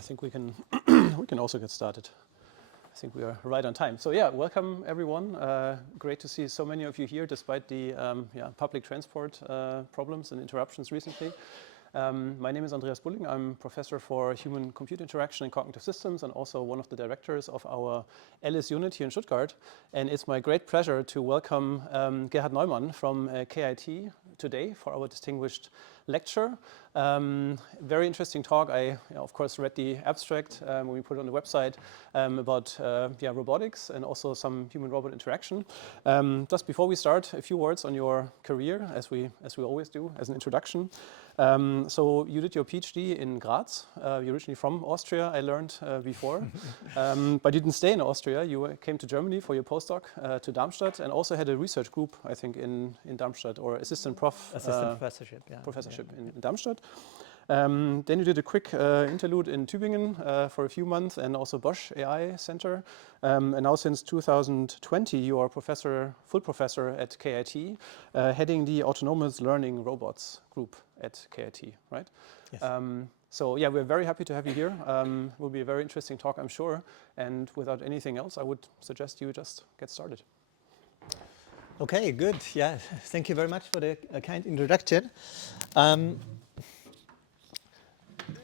I think we can we can also get started. I think we are right on time. So yeah, welcome everyone. Great to see so many of you here, despite the public transport problems and interruptions recently. My name is Andreas Bulling. I'm professor for human-computer interaction and cognitive systems, and also one of the directors of our ELLIS unit here in Stuttgart. And it's my great pleasure to welcome Gerhard Neumann from KIT today for our distinguished lecture. Very interesting talk. I, of course, read the abstract when we put it on the website about robotics and also some human-robot interaction. Just before we start, a few words on your career, as we always do, as an introduction. So you did your PhD in Graz. You're originally from Austria, I learned before. But you didn't stay in Austria. You came to Germany for your postdoc to Darmstadt, and also had a research group, I think, in Darmstadt, or assistant professorship, yeah. Professorship in Darmstadt. Then you did a quick interlude in Tübingen for a few months, and also Bosch AI Center. And now since 2020, you are full professor at KIT, heading the autonomous learning robots group at KIT, right? Yes. So yeah, we're very happy to have you here. Will be a very interesting talk, I'm sure. And without anything else, I would suggest you just get started. Okay, good. Yeah, thank you very much for the kind introduction.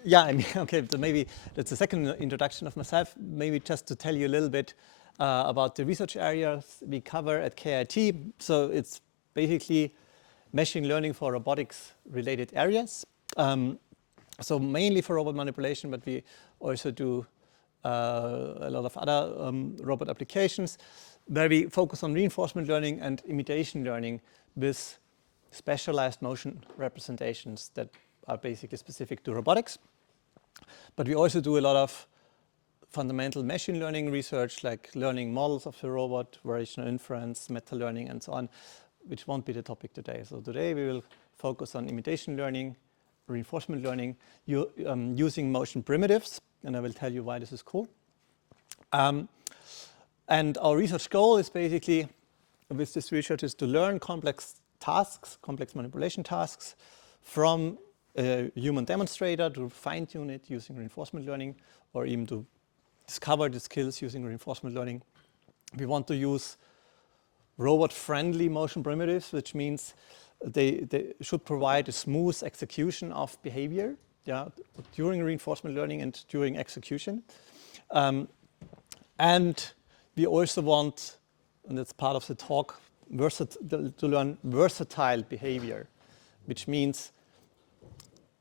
Yeah, I mean, okay, so maybe that's the second introduction of myself. Maybe just to tell you a little bit about the research areas we cover at KIT. So it's basically machine learning for robotics related areas. So mainly for robot manipulation, but we also do a lot of other robot applications where we focus on reinforcement learning and imitation learning with specialized motion representations that are basically specific to robotics. But we also do a lot of fundamental machine learning research, like learning models of the robot, variational inference, meta learning, and so on, which won't be the topic today. So today we will focus on imitation learning, reinforcement learning, using motion primitives, and I will tell you why this is cool. And our research goal is basically, with this research, is to learn complex tasks, complex manipulation tasks, from a human demonstrator to fine-tune it using reinforcement learning, or even to discover the skills using reinforcement learning. We want to use robot-friendly motion primitives, which means they should provide a smooth execution of behavior, during reinforcement learning and during execution. And we also want, and that's part of the talk, to learn versatile behavior, which means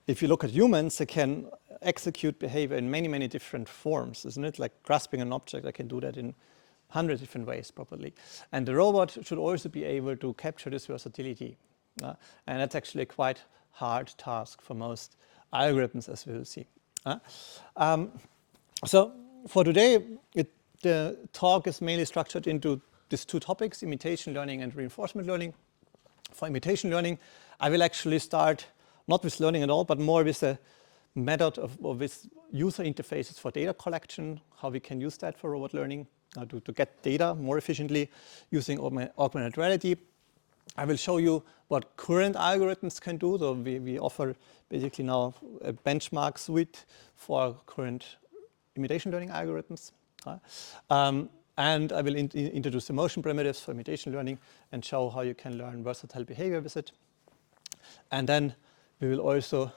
if you look at humans, they can execute behavior in many, many different forms, isn't it? Like grasping an object, I can do that in 100 different ways, probably. And the robot should also be able to capture this versatility. And that's actually a quite hard task for most algorithms, as we will see. So for today, the talk is mainly structured into these two topics, imitation learning and reinforcement learning. For imitation learning, I will actually start not with learning at all, but more with a method with user interfaces for data collection, how we can use that for robot learning, to get data more efficiently using augmented reality. I will show you what current algorithms can do. So we offer basically now a benchmark suite for current imitation learning algorithms. And I will introduce the motion primitives for imitation learning and show how you can learn versatile behavior with it. And then we will also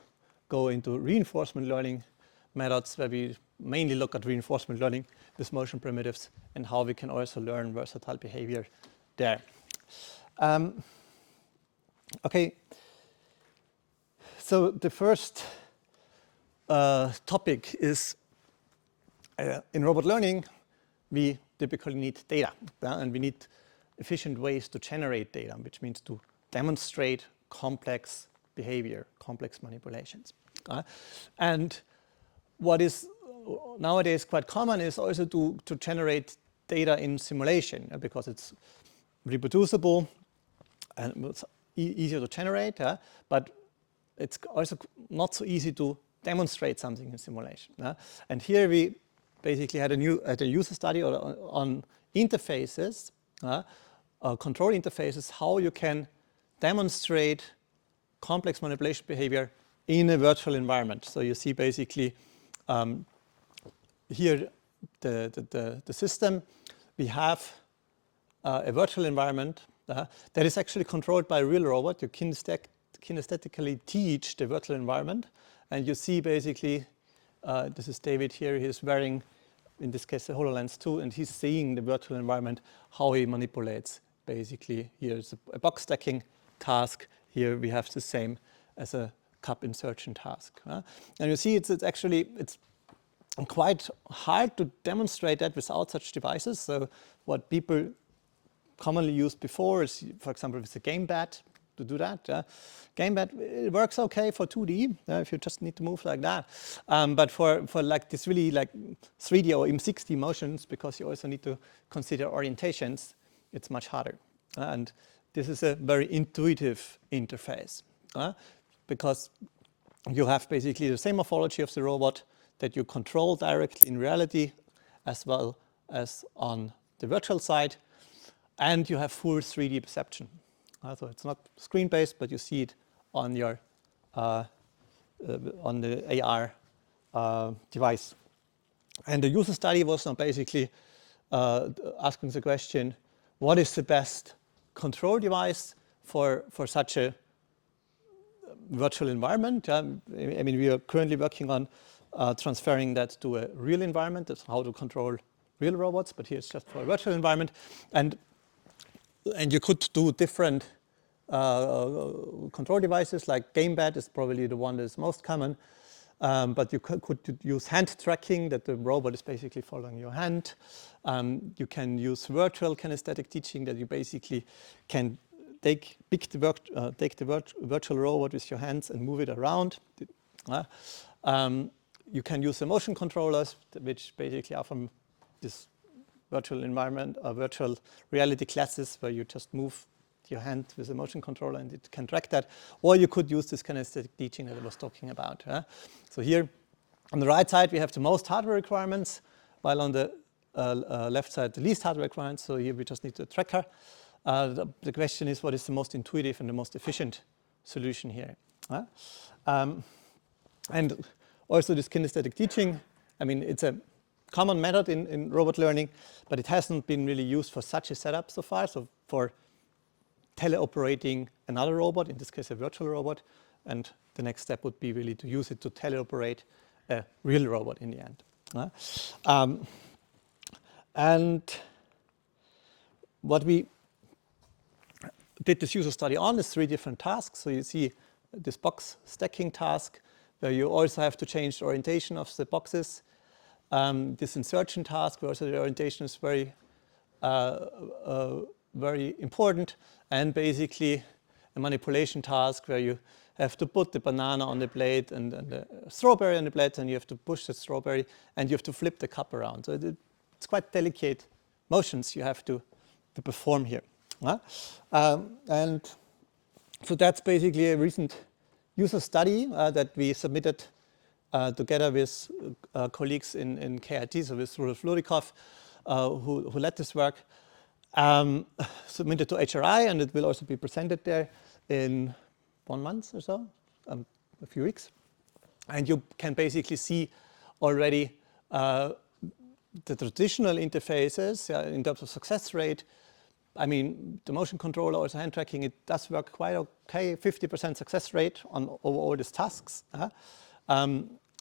go into reinforcement learning methods, where we mainly look at reinforcement learning with motion primitives and how we can also learn versatile behavior there. Okay, so the first topic is in robot learning, we typically need data, and we need efficient ways to generate data, which means to demonstrate complex behavior, complex manipulations. And what is nowadays quite common is also to generate data in simulation, because it's reproducible and it's easier to generate, but it's also not so easy to demonstrate something in simulation. And here we basically had a user study on interfaces, control interfaces, how you can demonstrate complex manipulation behavior in a virtual environment. So you see basically here the system. We have a virtual environment that is actually controlled by a real robot. You kinesthetically teach the virtual environment, and you see basically, this is David here, he's wearing, in this case, the HoloLens 2, and he's seeing the virtual environment, how he manipulates. Basically, here's a box stacking task. Here we have the same as a cup insertion task. And you see, it's quite hard to demonstrate that without such devices. So what people commonly used before is, for example, with a gamepad to do that. Gamepad, it works okay for 2D if you just need to move like that. But for like this really like 3D or even 6D motions, because you also need to consider orientations, it's much harder. And this is a very intuitive interface because you have basically the same morphology of the robot that you control directly in reality as well as on the virtual side, and you have full 3D perception. So it's not screen-based, but you see it on your on the AR device. And the user study was now basically asking the question, what is the best control device for such a virtual environment? I mean, we are currently working on transferring that to a real environment. That's how to control real robots, but here it's just for a virtual environment. And you could do different control devices, like gamepad is probably the one that is most common. But you could use hand tracking, that the robot is basically following your hand. You can use virtual kinesthetic teaching, that you basically can take the virtual robot with your hands and move it around. You can use the motion controllers, which basically are from this virtual environment, virtual reality classes, where you just move your hand with a motion controller and it can track that. Or you could use this kinesthetic teaching that I was talking about. So here on the right side, we have the most hardware requirements, while on the left side, the least hardware requirements. So here we just need the tracker. The question is, what is the most intuitive and the most efficient solution here? And also this kinesthetic teaching, I mean, it's a common method in robot learning, but it hasn't been really used for such a setup so far. So for teleoperating another robot, in this case a virtual robot, and the next step would be really to use it to teleoperate a real robot in the end. And what we did this user study on is 3 different tasks. So you see this box stacking task, where you also have to change the orientation of the boxes. This insertion task, where also the orientation is very important, and basically a manipulation task where you have to put the banana on the plate and the strawberry on the plate, and you have to push the strawberry, and you have to flip the cup around. So it's quite delicate motions you have to perform here. And so that's basically a recent user study that we submitted together with colleagues in KIT, so with Rudolf Lurikov, who led this work. Submitted to HRI, and it will also be presented there in 1 month or so, a few weeks. And you can basically see already the traditional interfaces in terms of success rate. I mean, the motion controller, also hand tracking, it does work quite okay, 50% success rate on over all these tasks.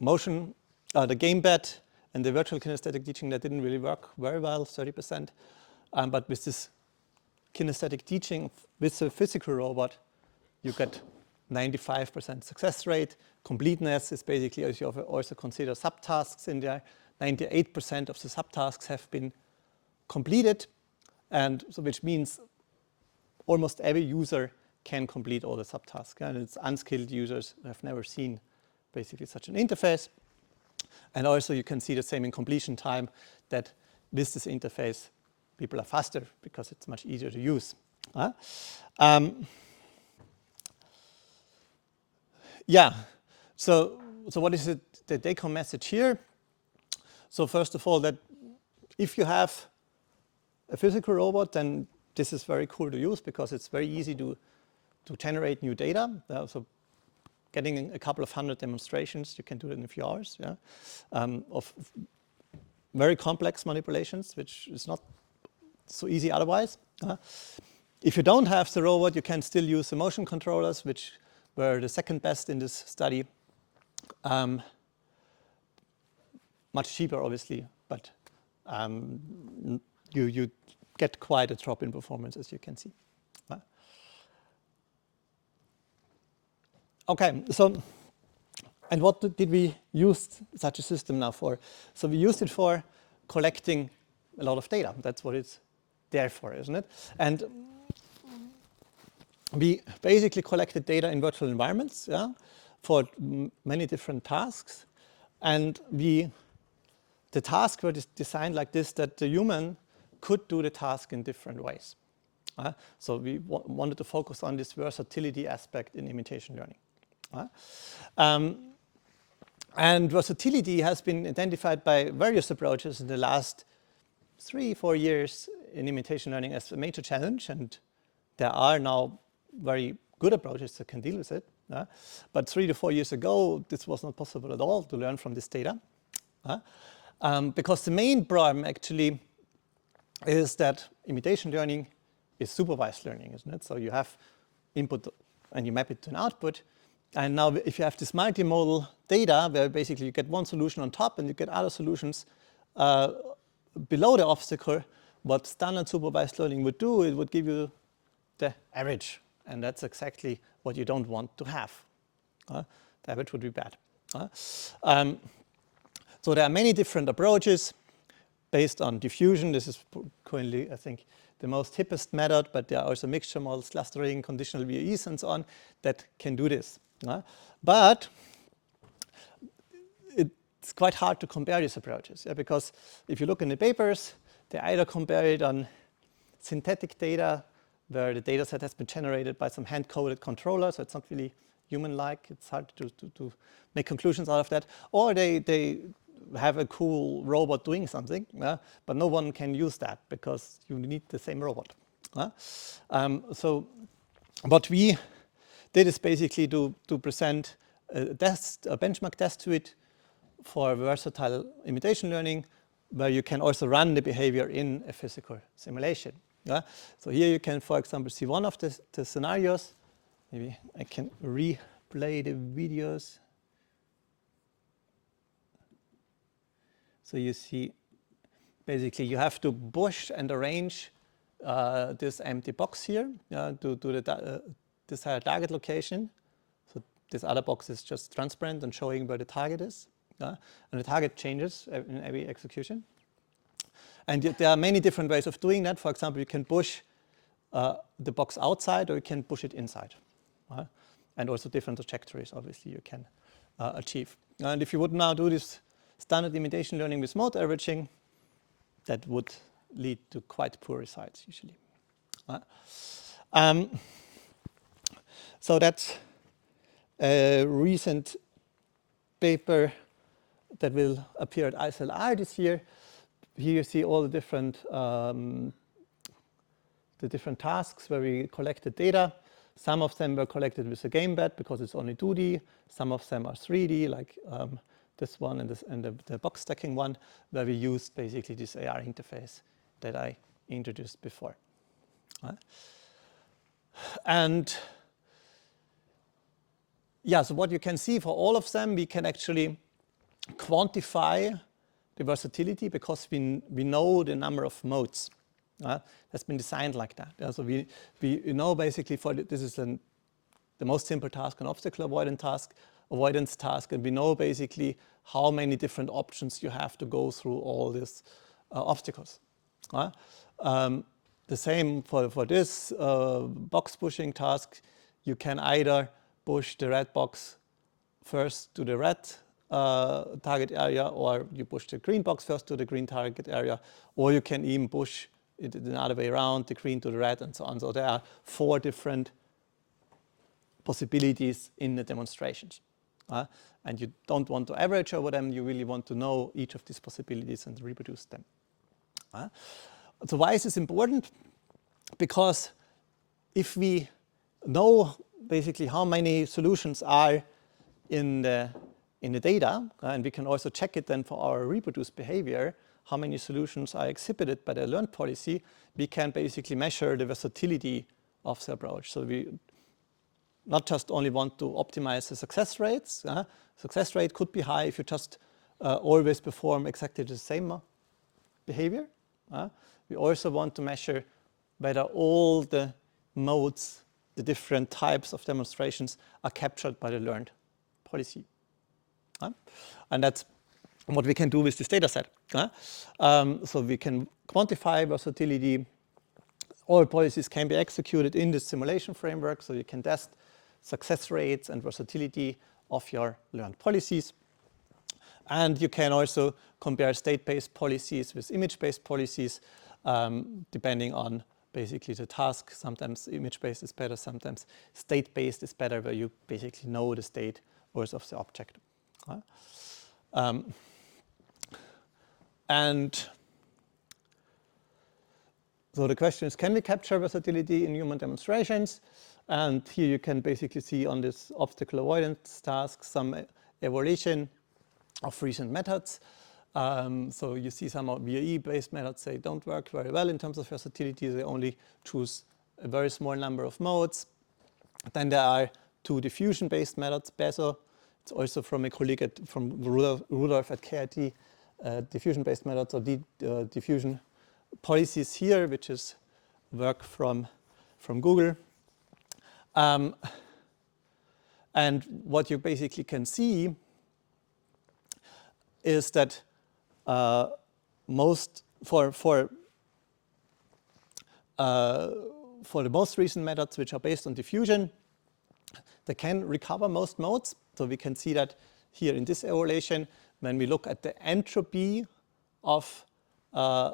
Motion, the gamepad and the virtual kinesthetic teaching, that didn't really work very well, 30%. But with this kinesthetic teaching with a physical robot, you get 95% success rate. Completeness is basically, as you also consider subtasks in there, 98% of the subtasks have been completed, and so which means almost every user can complete all the subtasks. And it's unskilled users who have never seen basically such an interface. And also you can see the same in completion time, that with this interface, people are faster because it's much easier to use. Yeah, so what is the take-home message here? So first of all, that if you have a physical robot, then this is very cool to use because it's very easy to generate new data. So getting a couple of 100 demonstrations, you can do it in a few hours, of very complex manipulations, which is not so easy otherwise. If you don't have the robot, you can still use the motion controllers, which were the second best in this study. Much cheaper, obviously, but you get quite a drop in performance, as you can see. Okay, so, and what did we use such a system now for? So we used it for collecting a lot of data. That's what it's there for, isn't it? And we basically collected data in virtual environments, yeah, for many different tasks. And the tasks were designed like this, that the human could do the task in different ways. So we wanted to focus on this versatility aspect in imitation learning. And versatility has been identified by various approaches in the last 3-4 years in imitation learning as a major challenge, and there are now very good approaches that can deal with it. But 3 to 4 years ago, this was not possible at all to learn from this data. Because the main problem actually is that imitation learning is supervised learning, isn't it? So you have input and you map it to an output. And now if you have this multimodal data where basically you get one solution on top and you get other solutions below the obstacle, what standard supervised learning would do, it would give you the average. And that's exactly what you don't want to have. The average would be bad. So there are many different approaches based on diffusion. This is currently, I think, the most hippest method, but there are also mixture models, clustering, conditional VAEs, and so on that can do this. But it's quite hard to compare these approaches, because if you look in the papers, they either compare it on synthetic data, where the data set has been generated by some hand-coded controller, so it's not really human-like. It's hard to make conclusions out of that. Or they have a cool robot doing something, but no one can use that because you need the same robot. So what we did is basically to present a benchmark test suite for versatile imitation learning, where you can also run the behavior in a physical simulation. So here you can, for example, see one of the scenarios. Maybe I can replay the videos. So you see, basically, you have to push and arrange this empty box here to the desired target location. So this other box is just transparent and showing where the target is. And the target changes in every execution. And there are many different ways of doing that. For example, you can push the box outside, or you can push it inside. And also different trajectories, obviously, you can achieve. And if you would now do this standard imitation learning with mode averaging, that would lead to quite poor results usually. So that's a recent paper that will appear at ISLR this year. Here you see all the different tasks where we collected data. Some of them were collected with a game bed because it's only 2D. Some of them are 3D, like this one and the box stacking one, where we used basically this AR interface that I introduced before. And yeah, so what you can see for all of them, we can actually quantify the versatility because we know the number of modes. That's been designed like that. So we know basically for this is the most simple task, an obstacle avoidance task, and we know basically how many different options you have to go through all these obstacles. The same for this box pushing task. You can either push the red box first to the red target area, or you push the green box first to the green target area, or you can even push it the other way around, the green to the red, and so on. So there are 4 different possibilities in the demonstrations. And you don't want to average over them, you really want to know each of these possibilities and reproduce them. So why is this important? Because if we know basically how many solutions are in the data, and we can also check it then for our reproduced behavior, how many solutions are exhibited by the learned policy, we can basically measure the versatility of the approach. So we not just only want to optimize the success rates. Success rate could be high if you just always perform exactly the same behavior. We also want to measure whether all the modes, the different types of demonstrations are captured by the learned policy. And that's what we can do with this data set. So we can quantify versatility. All policies can be executed in this simulation framework, so you can test success rates and versatility of your learned policies. And you can also compare state-based policies with image-based policies, depending on basically the task. Sometimes image-based is better, sometimes state-based is better, where you basically know the state also of the object. And so the question is, can we capture versatility in human demonstrations? And here you can basically see on this obstacle avoidance task some evaluation of recent methods. So you see some VAE-based methods, they don't work very well in terms of versatility. They only choose a very small number of modes. Then there are two diffusion-based methods, BESO. It's also from a colleague from Rudolf at KIT, diffusion-based methods or diffusion policies here, which is work from Google. And what you basically can see is that for the most recent methods, which are based on diffusion, they can recover most modes. So we can see that here in this evaluation, when we look at the entropy of the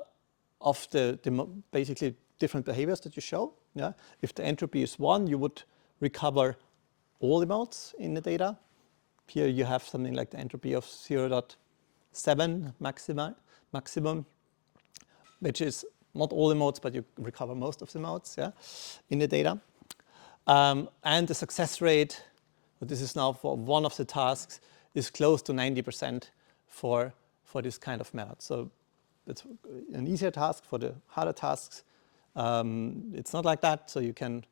basically different behaviors that you show. If the entropy is 1, you would recover all the modes in the data. Here you have something like the entropy of 0.7 maximum, which is not all the modes, but you recover most of the modes in the data. And the success rate, this is now for one of the tasks, is close to 90% for this kind of method. So it's an easier task. For the harder tasks, it's not like that. So you can,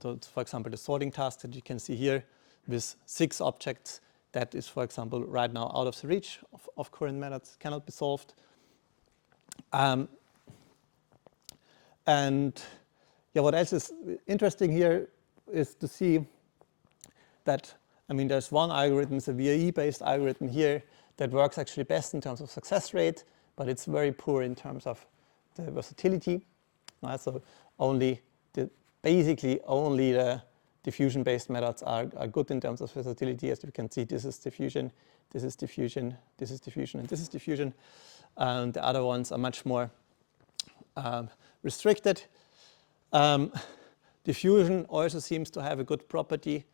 for example, the sorting task that you can see here with 6 objects, that is, for example, right now out of the reach of current methods, cannot be solved. And yeah, what else is interesting here is to see that, I mean, there's one algorithm, it's a VAE-based algorithm here that works actually best in terms of success rate, but it's very poor in terms of the versatility. So basically only the diffusion-based methods are good in terms of versatility. As you can see, this is diffusion, this is diffusion, this is diffusion, and this is diffusion. And the other ones are much more restricted. Diffusion also seems to have a good property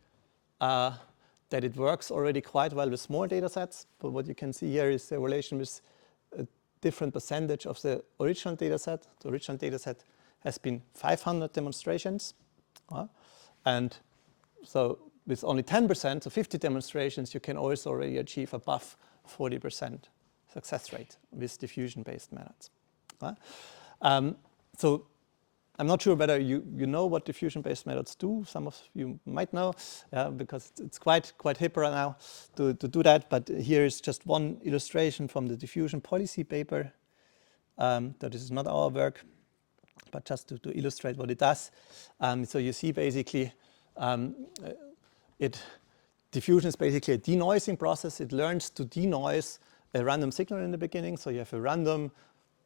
that it works already quite well with small data sets. But what you can see here is the relation with a different percentage of the original data set. The original data set has been 500 demonstrations. And so with only 10%, so 50 demonstrations, you can also already achieve above 40% success rate with diffusion-based methods. So I'm not sure whether you know what diffusion-based methods do. Some of you might know, because it's quite hip right now to do that. But here is just one illustration from the diffusion policy paper. That is not our work, but just to illustrate what it does. So you see basically diffusion is basically a denoising process. It learns to denoise a random signal in the beginning. So you have a random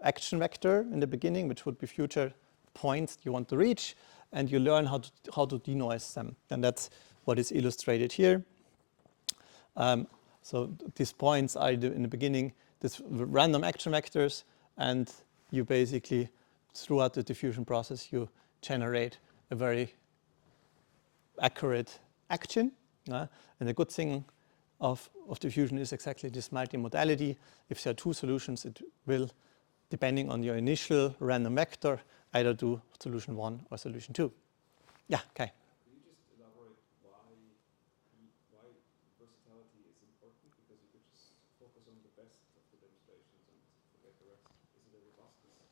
action vector in the beginning, which would be future points you want to reach, and you learn how to denoise them. And that's what is illustrated here. So these points are in the beginning, these random action vectors, and you basically, throughout the diffusion process, you generate a very accurate action. And the good thing of diffusion is exactly this multimodality. If there are 2 solutions, it will, depending on your initial random vector, either do solution 1 or solution 2. Yeah, okay. Can you just elaborate why versatility is important? Because you could just focus on the best of the demonstrations and get the rest? Is it a robustness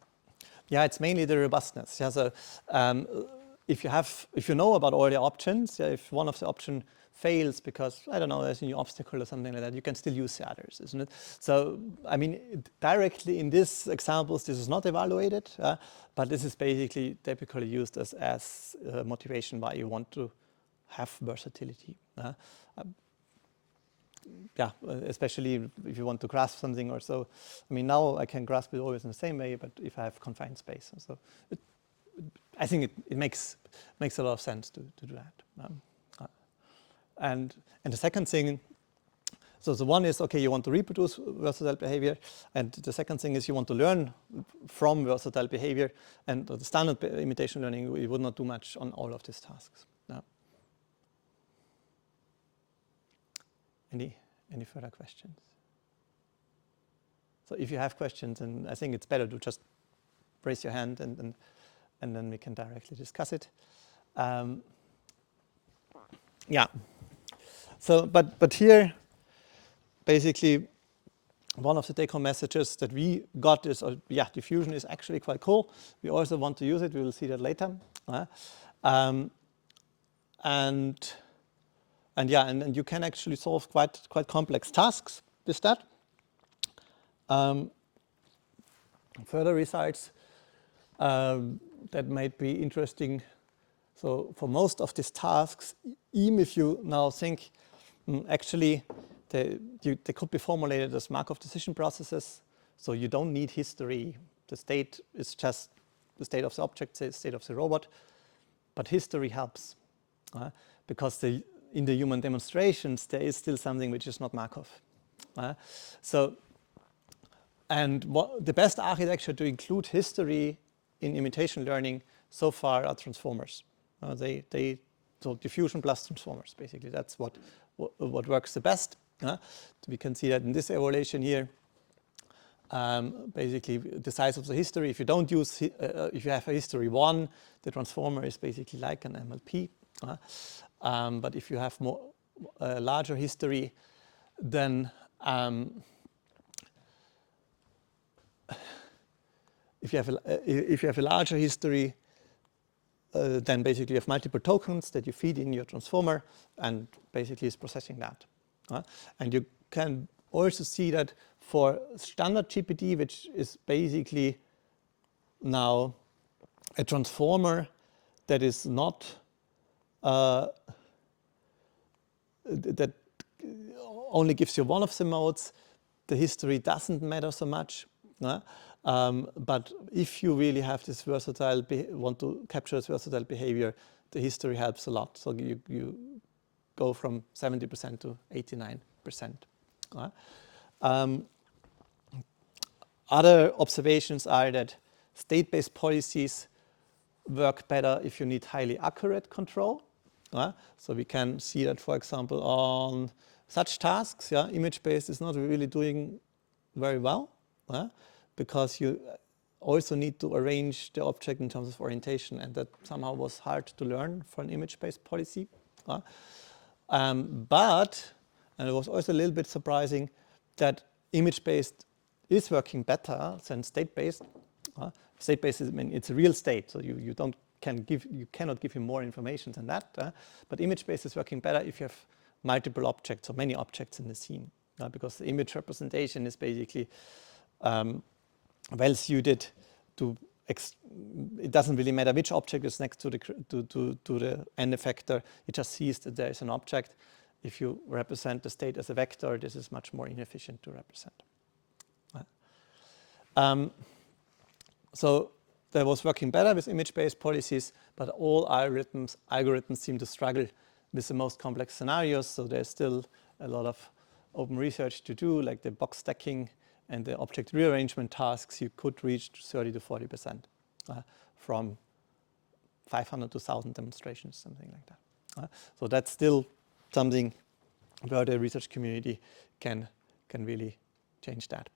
topic? Yeah, it's mainly the robustness. Yeah, so if you know about all the options, yeah, if one of the option fails because I don't know there's a new obstacle or something like that, you can still use the others, isn't it? So I mean, directly in these examples, this is not evaluated, but this is basically typically used as motivation why you want to have versatility. Yeah, especially if you want to grasp something or so. I mean, now I can grasp it always in the same way, but if I have confined space, so I think it makes a lot of sense to do that. And the second thing, so the one is, okay, you want to reproduce versatile behavior, and the second thing is you want to learn from versatile behavior, and the standard imitation learning, we would not do much on all of these tasks. Any further questions? So if you have questions, and I think it's better to just raise your hand and then we can directly discuss it. Yeah. So, but here, basically, one of the take-home messages that we got is, yeah, diffusion is actually quite cool. We also want to use it. We will see that later. And yeah, and you can actually solve quite complex tasks with that. Further results that might be interesting. So for most of these tasks, even if you now think actually they could be formulated as Markov decision processes, so you don't need history. The state is just the state of the object, the state of the robot, but history helps because in the human demonstrations there is still something which is not Markov. And the best architecture to include history in imitation learning so far are transformers. So diffusion plus transformers, basically. That's what works the best. We can see that in this evaluation here. Basically, the size of the history. If you don't use, if you have a history 1, the transformer is basically like an MLP. But if you have more larger history, then if you have a larger history, then basically you have multiple tokens that you feed in your transformer, and basically it's processing that. And you can also see that for standard GPT, which is basically now a transformer that is not that only gives you one of the modes, the history doesn't matter so much. But if you really have this versatile, want to capture this versatile behavior, the history helps a lot. So you go from 70% to 89%. Other observations are that state-based policies work better if you need highly accurate control. So we can see that, for example, on such tasks, image-based is not really doing very well. Because you also need to arrange the object in terms of orientation, and that somehow was hard to learn for an image-based policy. But, and it was also a little bit surprising that image-based is working better than state-based. State-based is, I mean, it's a real state, so you cannot give him more information than that. But image-based is working better if you have multiple objects or many objects in the scene, because the image representation is basically well suited to. It doesn't really matter which object is next to the n effector. It just sees that there is an object. If you represent the state as a vector, this is much more inefficient to represent. So that was working better with image-based policies, but all algorithms seem to struggle with the most complex scenarios. So there's still a lot of open research to do, like the box stacking and the object rearrangement tasks. You could reach 30 to 40% from 500 to 1,000 demonstrations, something like that. So that's still something where the research community can really change that.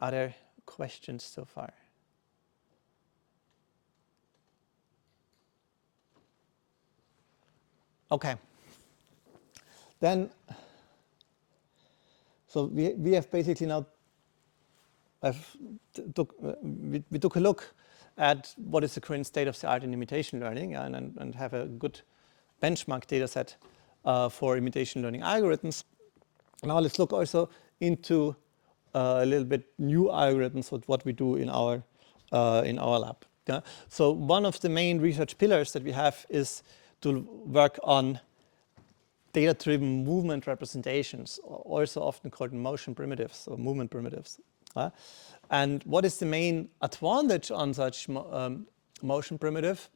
Are there questions so far? Okay. Then So we have basically now we took a look at what is the current state of the art in imitation learning and have a good benchmark data set for imitation learning algorithms. Now let's look also into a little bit new algorithms with what we do in our lab. Yeah? So one of the main research pillars that we have is to work on data-driven movement representations, also often called motion primitives or movement primitives. And what is the main advantage on such motion primitive?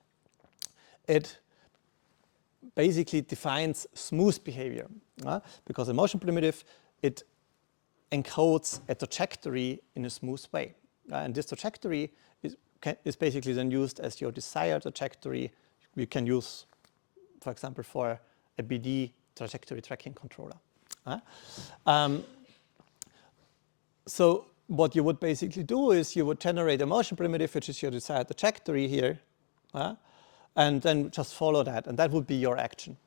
It basically defines smooth behavior, because a motion primitive, it encodes a trajectory in a smooth way. And this trajectory is basically then used as your desired trajectory. You can use, for example, for a BD trajectory tracking controller. So what you would basically do is you would generate a motion primitive, which is your desired trajectory here, and then just follow that, and that would be your action.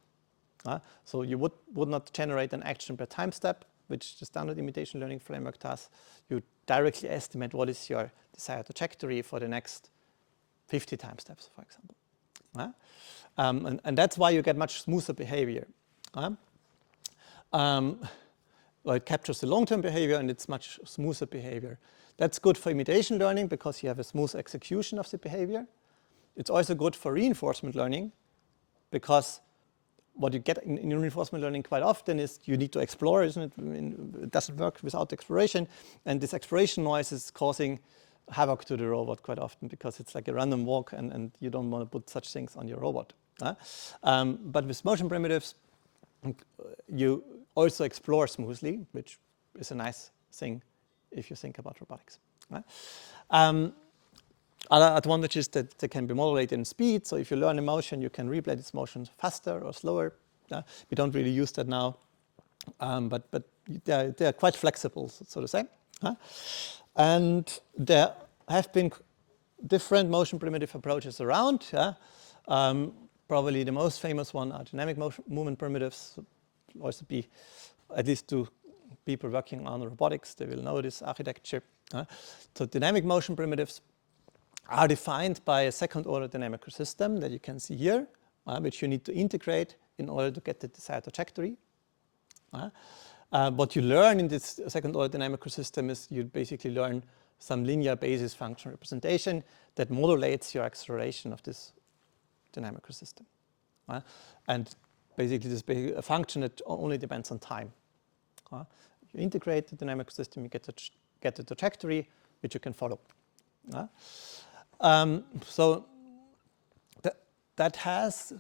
So you would not generate an action per time step, which the standard imitation learning framework does. You directly estimate what is your desired trajectory for the next 50 time steps, for example. And that's why you get much smoother behavior. Well, it captures the long-term behavior and it's much smoother behavior. That's good for imitation learning because you have a smooth execution of the behavior. It's also good for reinforcement learning because what you get in reinforcement learning quite often is you need to explore, isn't it? I mean, it doesn't work without exploration, and this exploration noise is causing havoc to the robot quite often because it's like a random walk and you don't want to put such things on your robot. But with motion primitives, you also explore smoothly, which is a nice thing if you think about robotics. Other advantages that they can be modulated in speed. So if you learn a motion, you can replay this motion faster or slower. We don't really use that now, but they're quite flexible, so to say. And there have been different motion primitive approaches around. Probably the most famous one are dynamic movement primitives. Also be at least to people working on robotics, they will know this architecture. So dynamic motion primitives are defined by a second-order dynamical system that you can see here, which you need to integrate in order to get the desired trajectory. What you learn in this second-order dynamical system is you basically learn some linear basis function representation that modulates your acceleration of this dynamical system. And basically this is a function that only depends on time. You integrate the dynamical system, you get the trajectory, which you can follow. So that has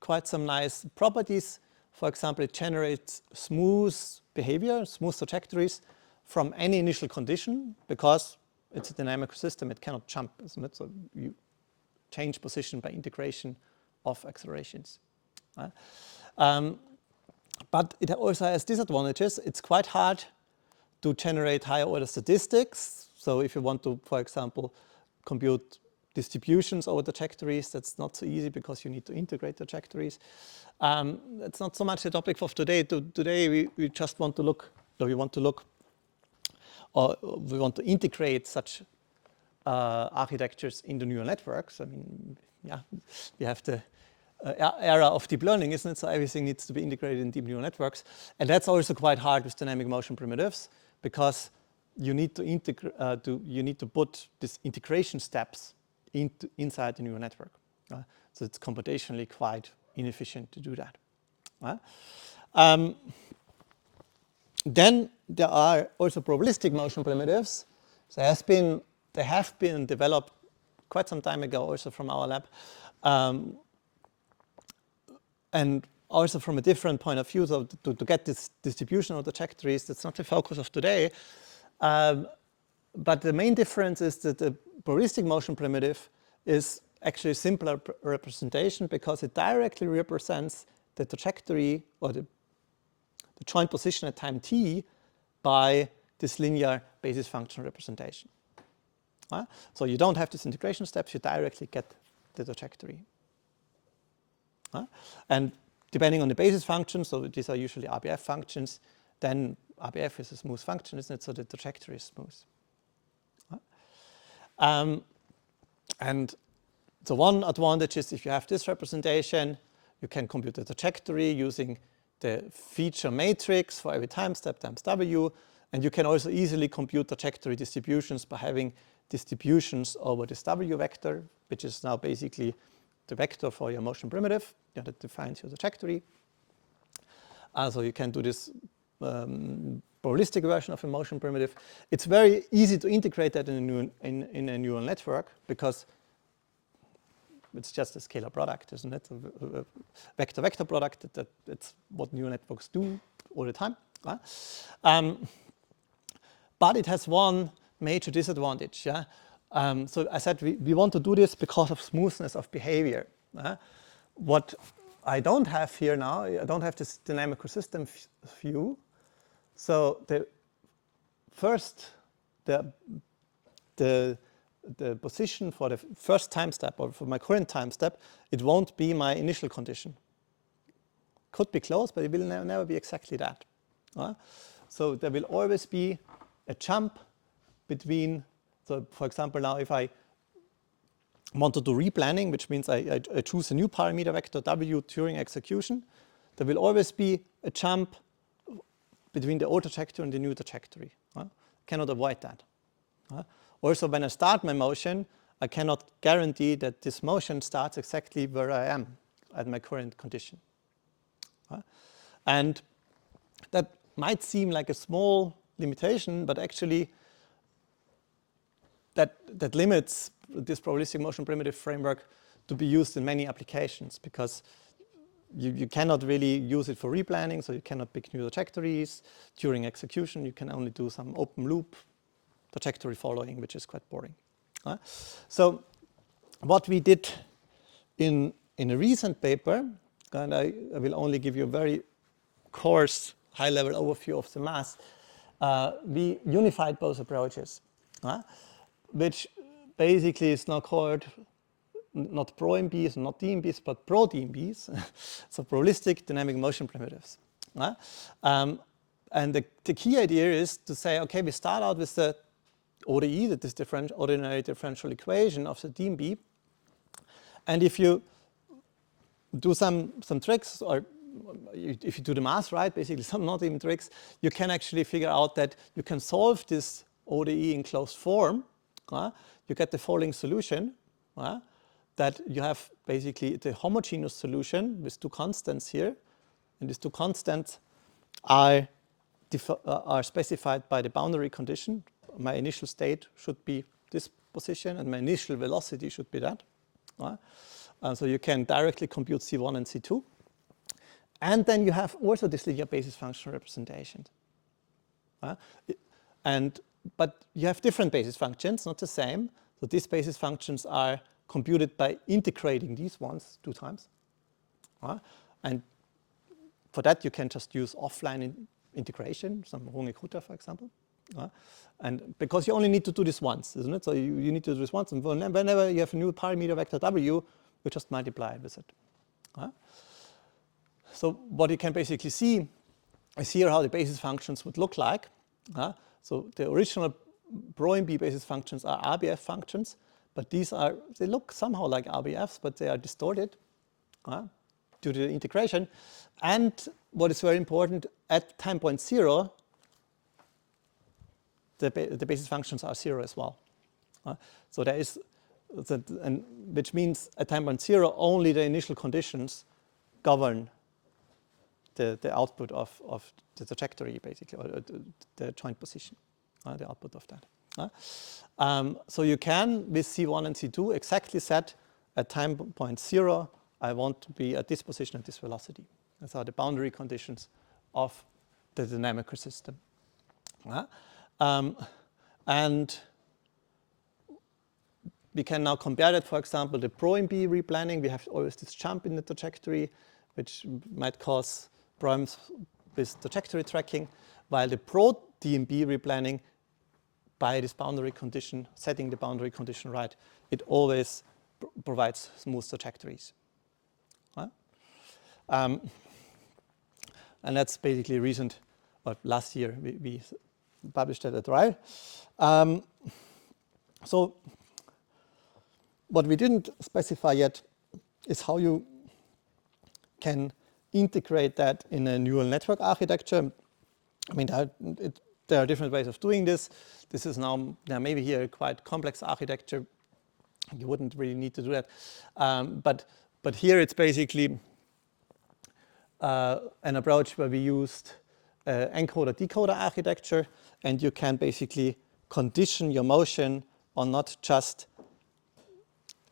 quite some nice properties. For example, it generates smooth behavior, smooth trajectories from any initial condition because it's a dynamic system, it cannot jump, isn't it? So you change position by integration of accelerations. But it also has disadvantages. It's quite hard to generate higher order statistics. So if you want to, for example, compute distributions over trajectories, that's not so easy because you need to integrate the trajectories. It's not so much the topic of today. Today we just want to look, we want to integrate such architectures into neural networks. I mean, yeah, we have the era of deep learning, isn't it? So everything needs to be integrated in deep neural networks. And that's also quite hard with dynamic motion primitives because you need to put these integration steps inside the neural network. So it's computationally quite inefficient to do that. Then there are also probabilistic motion primitives. So they have been developed quite some time ago also from our lab. And also from a different point of view, so to get this distribution of the trajectories, that's not the focus of today. But the main difference is that the probabilistic motion primitive is actually a simpler representation because it directly represents the trajectory or the joint position at time t by this linear basis function representation. So you don't have these integration steps, you directly get the trajectory. And depending on the basis function, so these are usually RBF functions, then RBF is a smooth function, isn't it? So the trajectory is smooth. And the one advantage is if you have this representation, you can compute the trajectory using the feature matrix for every time step times W, and you can also easily compute trajectory distributions by having distributions over this W vector, which is now basically the vector for your motion primitive that defines your trajectory. So you can do this probabilistic version of a motion primitive. It's very easy to integrate that in a neural network because it's just a scalar product, isn't it? A vector-vector product. That's what neural networks do all the time. But it has one major disadvantage. Yeah? So I said we want to do this because of smoothness of behavior. What I don't have here now, I don't have this dynamical system view. So the position for the first time step or for my current time step, it won't be my initial condition. Could be close, but it will never be exactly that. So there will always be a jump between, so for example, now if I want to do replanning, which means I choose a new parameter vector W during execution, there will always be a jump between the old trajectory and the new trajectory. Cannot avoid that. Also, when I start my motion, I cannot guarantee that this motion starts exactly where I am at my current condition. And that might seem like a small limitation, but actually that limits this probabilistic motion primitive framework to be used in many applications because you cannot really use it for replanning, so you cannot pick new trajectories. During execution, you can only do some open loop trajectory following, which is quite boring. So what we did in a recent paper, and I will only give you a very coarse high-level overview of the mass, we unified both approaches, which basically is now called not ProDMPs, not DMPs, but ProDMPs, so probabilistic dynamic motion primitives. And the key idea is to say, okay, we start out with the ODE, that is ordinary differential equation of the DMP, and if you do some tricks, or if you do the math right, basically some not even tricks, you can actually figure out that you can solve this ODE in closed form. You get the following solution, that you have basically the homogeneous solution with two constants here, and these two constants are specified by the boundary condition. My initial state should be this position, and my initial velocity should be that. So you can directly compute C1 and C2. And then you have also this linear basis function representation. But you have different basis functions, not the same. So these basis functions are computed by integrating these ones 2 times. And for that, you can just use offline integration, some Runge-Kutta, for example. And because you only need to do this once, isn't it? So you need to do this once, and whenever you have a new parameter vector W, you just multiply it with it. So what you can basically see is here how the basis functions would look like. So the original ProDMP basis functions are RBF functions, but they look somehow like RBFs, but they are distorted due to the integration. And what is very important, at time point 0, the basis functions are 0 as well. So there is, which means at time point 0, only the initial conditions govern the output of the trajectory, basically, or the joint position, the output of that. So you can, with C1 and C2, exactly set at time point 0, I want to be at this position at this velocity. Those are the boundary conditions of the dynamical system. And we can now compare that, for example, the ProDMP replanning. We have always this jump in the trajectory, which might cause problems with trajectory tracking, while the ProDMP replanning, by this boundary condition, setting the boundary condition right, it always provides smooth trajectories. And that's basically a recent but last year we published that at RILE. So what we didn't specify yet is how you can integrate that in a neural network architecture. I mean, there are different ways of doing this. This is now maybe here a quite complex architecture. You wouldn't really need to do that. But here it's basically an approach where we used encoder-decoder architecture, and you can basically condition your motion on not just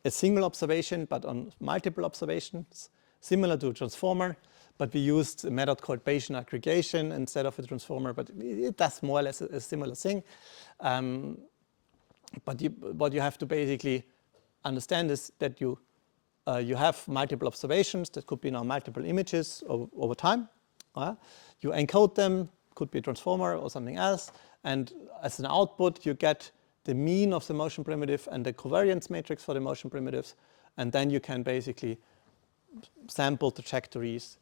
a single observation, but on multiple observations, similar to a transformer. But we used a method called Bayesian aggregation instead of a transformer, but it does more or less a similar thing. But what you have to basically understand is that you have multiple observations that could be now multiple images over time. You encode them, could be a transformer or something else, and as an output you get the mean of the motion primitive and the covariance matrix for the motion primitives, and then you can basically sample trajectories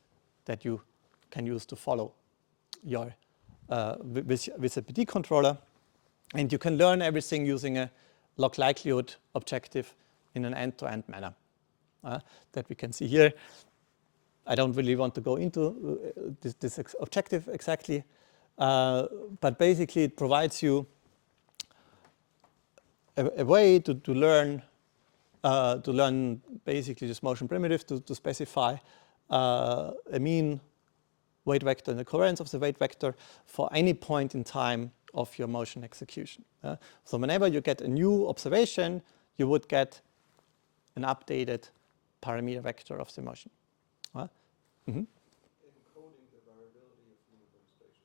that you can use to follow your with a PD controller, and you can learn everything using a log likelihood objective in an end-to-end manner that we can see here. I don't really want to go into this objective exactly, but basically it provides you a way to learn basically this motion primitive to specify a mean weight vector and the covariance of the weight vector for any point in time of your motion execution. So whenever you get a new observation, you would get an updated parameter vector of the motion. Encoding the variability of human demonstrations.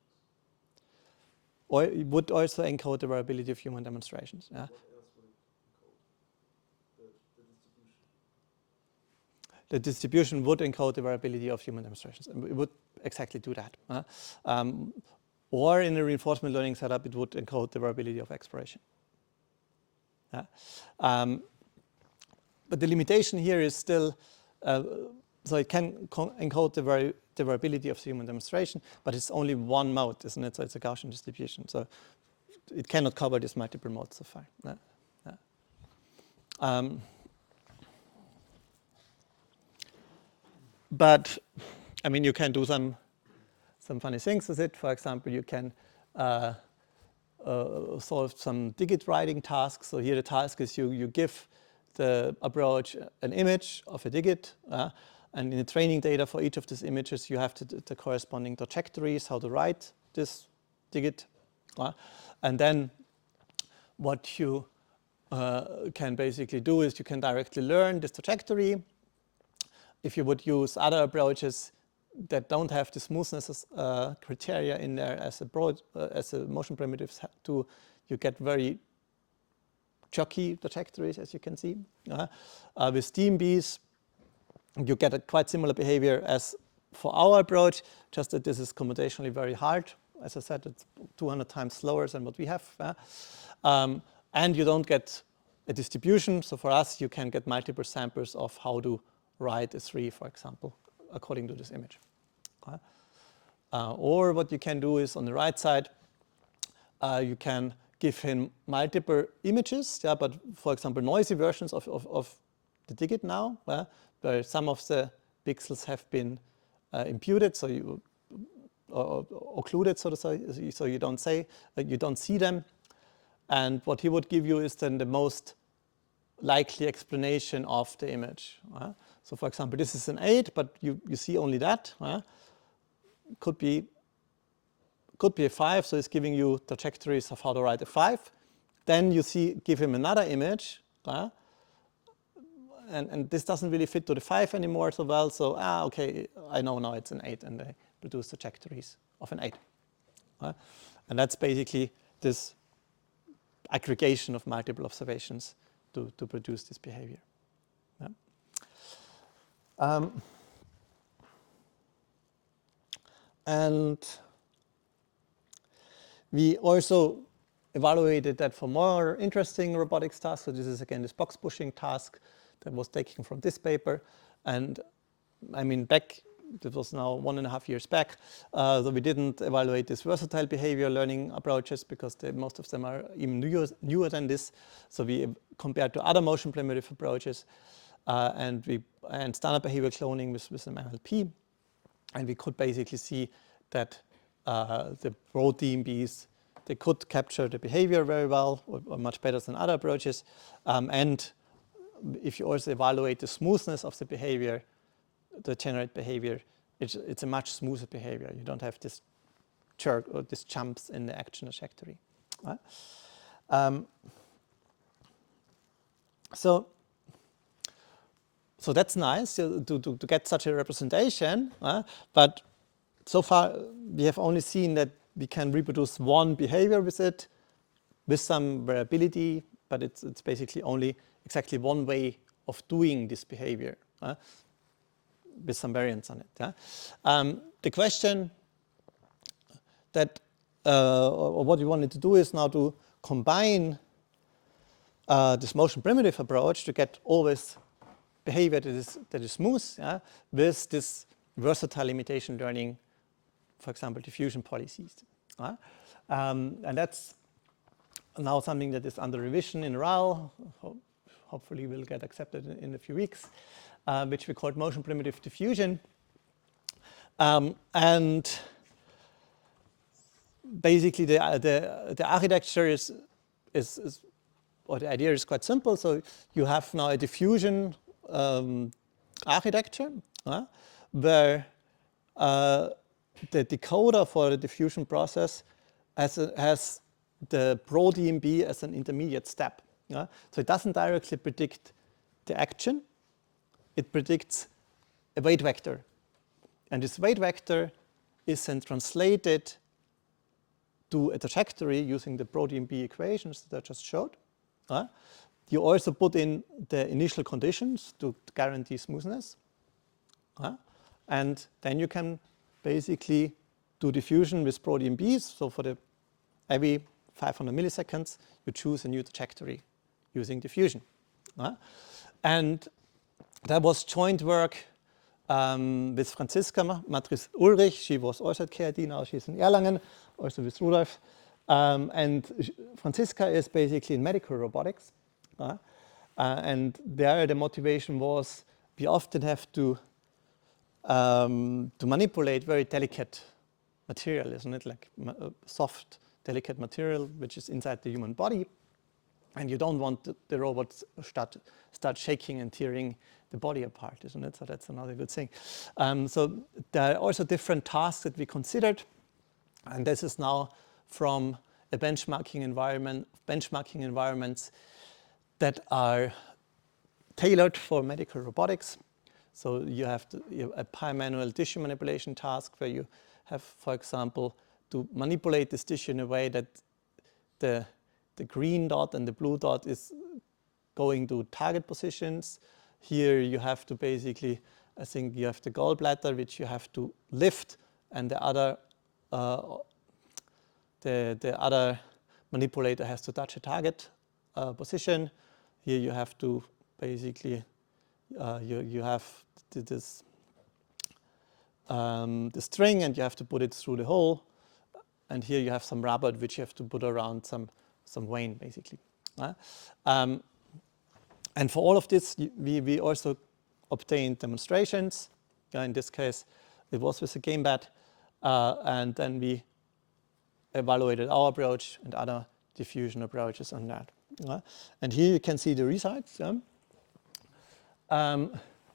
Or it would also encode the variability of human demonstrations. What else would it encode? The distribution. The distribution would encode the variability of human demonstrations, and it would exactly do that. Or in a reinforcement learning setup, it would encode the variability of exploration. But the limitation here is still, so it can encode the variability of the human demonstration, but it's only one mode, isn't it? So it's a Gaussian distribution. So it cannot cover these multiple modes so far. But I mean, you can do some funny things with it. For example, you can solve some digit writing tasks. So here the task is you give the approach an image of a digit, and in the training data for each of these images, you have the corresponding trajectories, how to write this digit. And then what you can basically do is you can directly learn this trajectory. If you would use other approaches that don't have the smoothness criteria in there as a motion primitives do, you get very jockey trajectories, as you can see. With DMPs, you get a quite similar behavior as for our approach, just that this is computationally very hard. As I said, it's 200 times slower than what we have. And you don't get a distribution. So for us, you can get multiple samples of how to write a 3, for example, according to this image. Or what you can do is on the right side, you can give him multiple images, but for example, noisy versions of the digit now, where some of the pixels have been imputed, so you or occluded, so to say, so you don't see them. And what he would give you is then the most likely explanation of the image. So for example, this is an 8, but you see only that. Could be a 5, so it's giving you trajectories of how to write a 5. Then you give him another image, and this doesn't really fit to the 5 anymore so well. So okay, I know now it's an 8, and they produce trajectories of an 8. And that's basically this aggregation of multiple observations to produce this behavior. And we also evaluated that for more interesting robotics tasks. So this is again this box pushing task that was taken from this paper. And I mean, back This was now 1.5 years back. So we didn't evaluate these versatile behavior learning approaches because most of them are even newer than this. So we compared to other motion primitive approaches and standard behavior cloning with some MLP. And we could basically see that the ProDMPs, they could capture the behavior very well, or much better than other approaches. And if you also evaluate the smoothness of the behavior, the generate behavior, it's a much smoother behavior. You don't have this jerk or these jumps in the action trajectory. Right? So that's nice to get such a representation, but so far we have only seen that we can reproduce one behavior with it, with some variability, but it's basically only exactly one way of doing this behavior, with some variance on it. The question that, or what we wanted to do is now to combine this motion primitive approach to get always behavior that is smooth, with this versatile imitation learning, for example, diffusion policies. And that's now something that is under revision in RAL. Hopefully will get accepted in a few weeks, which we call motion primitive diffusion. And basically the architecture is, or the idea is quite simple. So you have now a diffusion architecture where the decoder for the diffusion process has the ProDMP as an intermediate step. So it doesn't directly predict the action, it predicts a weight vector. And this weight vector is then translated to a trajectory using the ProDMP equations that I just showed. You also put in the initial conditions to guarantee smoothness. And then you can basically do diffusion with ProDMPs. So for every 500 milliseconds, you choose a new trajectory using diffusion. And that was joint work with Franziska Matriz-Ulrich. She was also at KIT, now she's in Erlangen, also with Rudolf. And Franziska is basically in medical robotics. And there the motivation was we often have to manipulate very delicate material, isn't it? Like soft, delicate material which is inside the human body. And you don't want the robots start shaking and tearing the body apart, isn't it? So that's another good thing. So there are also different tasks that we considered. And this is now from a benchmarking environments that are tailored for medical robotics. So you have a pi-manual tissue manipulation task where you have, for example, to manipulate this tissue in a way that the green dot and the blue dot is going to target positions. Here you have to basically, I think you have the gallbladder which you have to lift, and the other manipulator has to touch a target position. Here you have to basically you have this the string and you have to put it through the hole, and here you have some rubber which you have to put around some vane basically. And for all of this we also obtained demonstrations. In this case it was with a gamepad, and then we evaluated our approach and other diffusion approaches on that. And here you can see the results.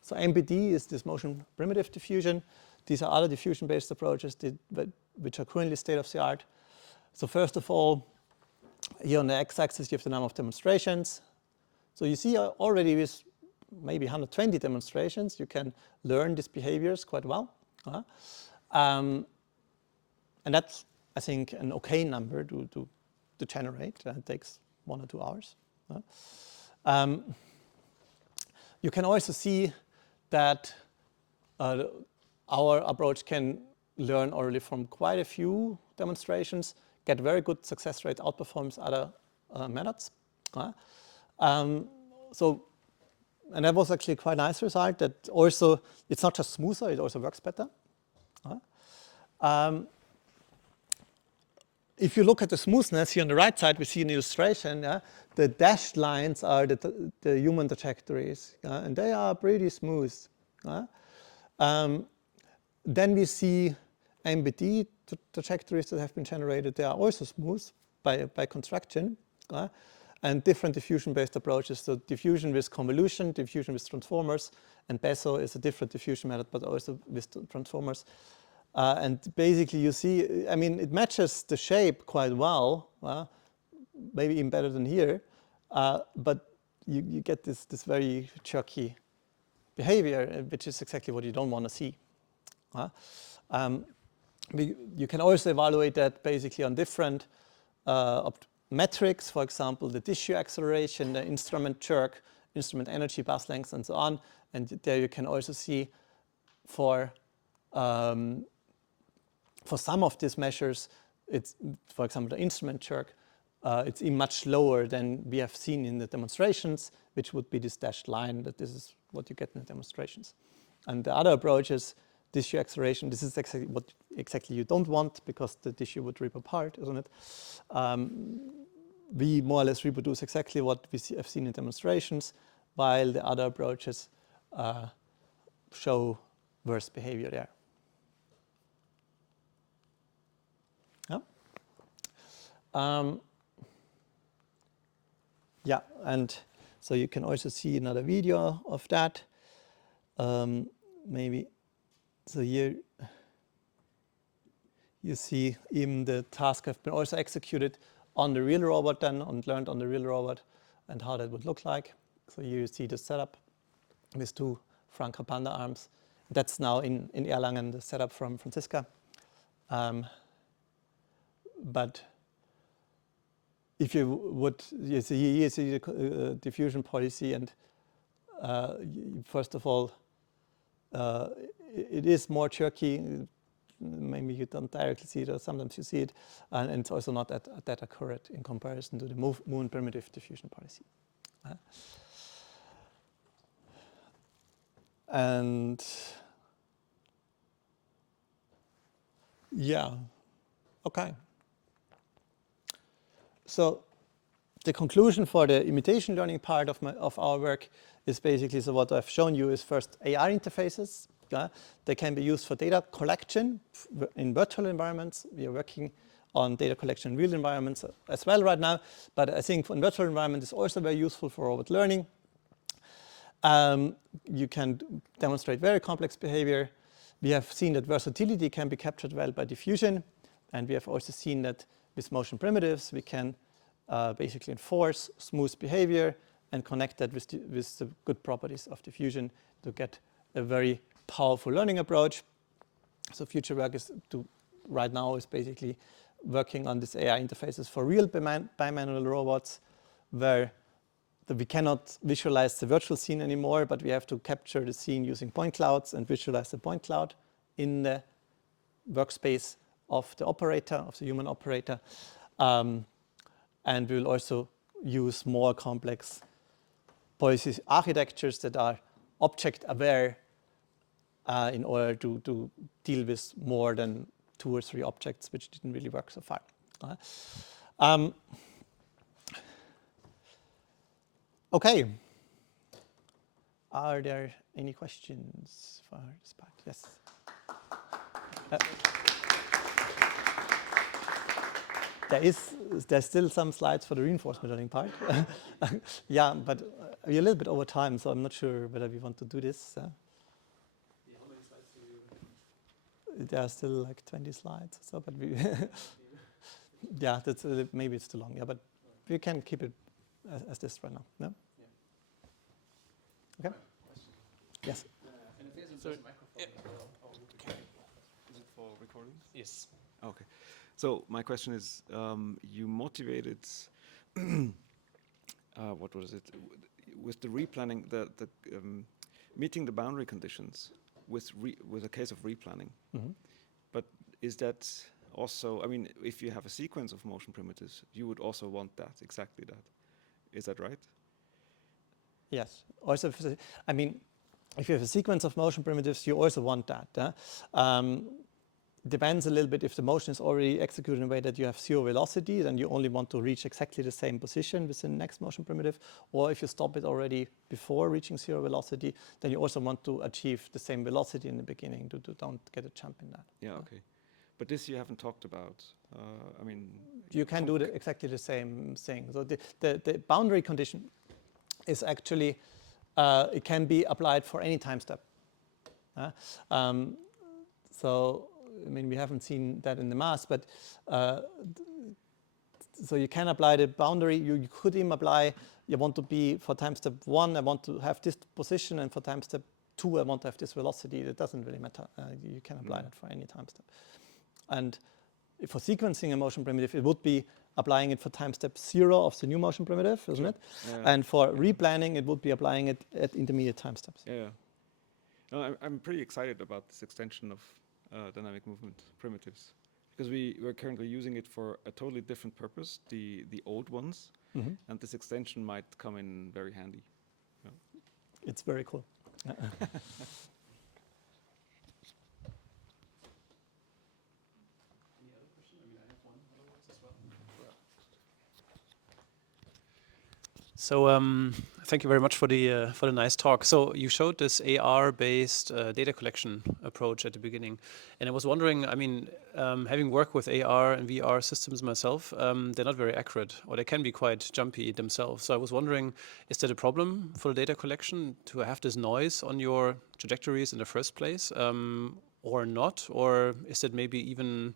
So MPD is this motion primitive diffusion. These are other diffusion-based approaches which are currently state-of-the-art. So first of all, here on the x-axis you have the number of demonstrations. So you see already with maybe 120 demonstrations, you can learn these behaviors quite well. And that's, I think, an okay number to generate. It takes 1 or 2 hours. You can also see that our approach can learn already from quite a few demonstrations, get very good success rate, outperforms other methods. So And that was actually a quite nice result. That also, it's not just smoother, it also works better. If you look at the smoothness here on the right side, we see an illustration. The dashed lines are the human trajectories, and they are pretty smooth. Then we see MBD trajectories that have been generated. They are also smooth by construction. And different diffusion-based approaches. So diffusion with convolution, diffusion with transformers, and BESO is a different diffusion method, but also with transformers. And basically you see, I mean, it matches the shape quite well, maybe even better than here, but you get this very jerky behavior, which is exactly what you don't want to see. You can also evaluate that basically on different metrics, for example, the tissue acceleration, the instrument jerk, instrument energy, bus length, and so on. And there you can also see for some of these measures, it's, for example, the instrument jerk, it's even much lower than we have seen in the demonstrations, which would be this dashed line, that this is what you get in the demonstrations. And the other approach is tissue acceleration. This is exactly what you don't want, because the tissue would rip apart, isn't it? We more or less reproduce exactly what we have seen in demonstrations, while the other approaches show worse behavior there. Yeah, and so you can also see another video of that. Maybe, so here you see even the task have been also executed on the real robot then, and learned on the real robot, and how that would look like. So here you see the setup with 2 Franka Panda arms. That's now in Erlangen, the setup from Franziska. But if you would, you see the diffusion policy, and first of all, it is more jerky. Maybe you don't directly see it, or sometimes you see it, and it's also not that accurate in comparison to the Moon primitive diffusion policy. And yeah, okay. So the conclusion for the imitation learning part of our work is basically, so what I've shown you is first AR interfaces. They can be used for data collection in virtual environments. We are working on data collection in real environments as well right now, but I think in virtual environment is also very useful for robot learning. You can demonstrate very complex behavior. We have seen that versatility can be captured well by diffusion, and we have also seen that with motion primitives we can basically enforce smooth behavior and connect that with the good properties of diffusion to get a very powerful learning approach. So future work right now is basically working on these AI interfaces for real bimanual robots, where we cannot visualize the virtual scene anymore, but we have to capture the scene using point clouds and visualize the point cloud in the workspace of the operator, of the human operator. And we will also use more complex policy architectures that are object aware in order to deal with more than 2 or 3 objects, which didn't really work so far. Okay. Are there any questions for this part? Yes. There's still some slides for the reinforcement learning part. Yeah, but we're a little bit over time, so I'm not sure whether we want to do this. How many slides do you? There are still like 20 slides, so but we yeah, that's maybe it's too long. Yeah, but we can keep it as this right now. No? Yeah. Okay. Yes. And if there's a microphone, okay. Is it for recording? Yes. Okay. So my question is, you motivated, what was it, with the replanning, the meeting the boundary conditions with a case of replanning. Mm-hmm. But is that also, I mean, if you have a sequence of motion primitives, you would also want that, exactly that. Is that right? Yes. Also, I mean, if you have a sequence of motion primitives, you also want that. Depends a little bit if the motion is already executed in a way that you have zero velocity, then you only want to reach exactly the same position within the next motion primitive. Or if you stop it already before reaching zero velocity, then you also want to achieve the same velocity in the beginning to don't get a jump in that. Yeah, okay. But this you haven't talked about. I mean, you can do exactly the same thing. So the boundary condition is actually, it can be applied for any time step. So, I mean, we haven't seen that in the mass, but so you can apply the boundary. You could even apply, you want to be, for time step 1, I want to have this position, and for time step 2, I want to have this velocity. It doesn't really matter. You can apply that for any time step. And for sequencing a motion primitive, it would be applying it for time step 0 of the new motion primitive, isn't it? Yeah. And for replanning, it would be applying it at intermediate time steps. Yeah. No, I'm pretty excited about this extension of dynamic movement primitives, because we're currently using it for a totally different purpose, the old ones, and this extension might come in very handy. Yeah. It's very cool. So thank you very much for the nice talk. So you showed this AR-based data collection approach at the beginning, and I was wondering, I mean, having worked with AR and VR systems myself, they're not very accurate, or they can be quite jumpy themselves. So I was wondering, is that a problem for the data collection to have this noise on your trajectories in the first place, or not? Or is it maybe even,